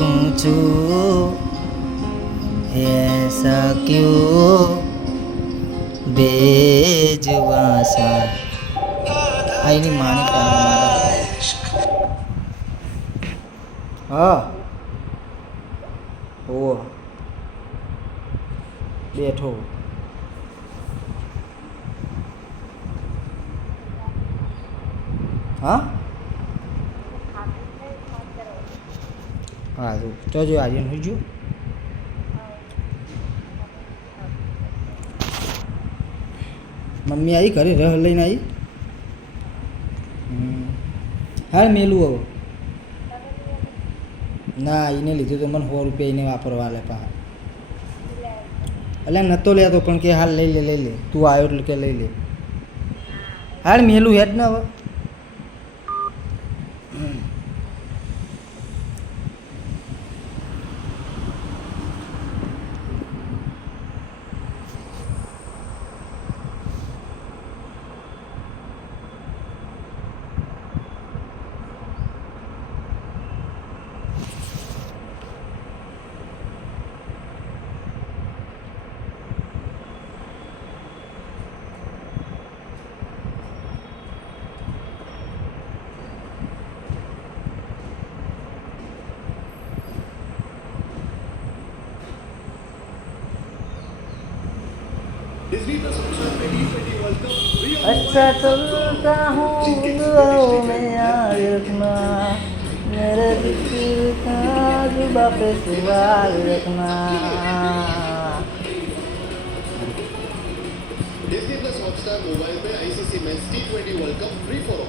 पूछूं ऐसा क्यों बेजुबां सा आईनी मानी मारा हाँ ओ बैठो हाँ हाँ तो जो आज हुई मम्मी आई घरे रह लईने आई हाँ मेलू હવે ના એને લીધું તો મને 100 રૂપિયા એને વાપરવા લે પા એટલે નતો લેતો પણ કે હાલ લઈ લે તું આવ્યો એટલે કે લઈ લે હાલ મેલું હેડ ને હવે अच्छा चलता हूँ दुआओं में याद रखना मेरे दिल का जुबा पे सवाल रखना Disney Plus Hotstar मोबाइल पे ICC men's T20 world cup free for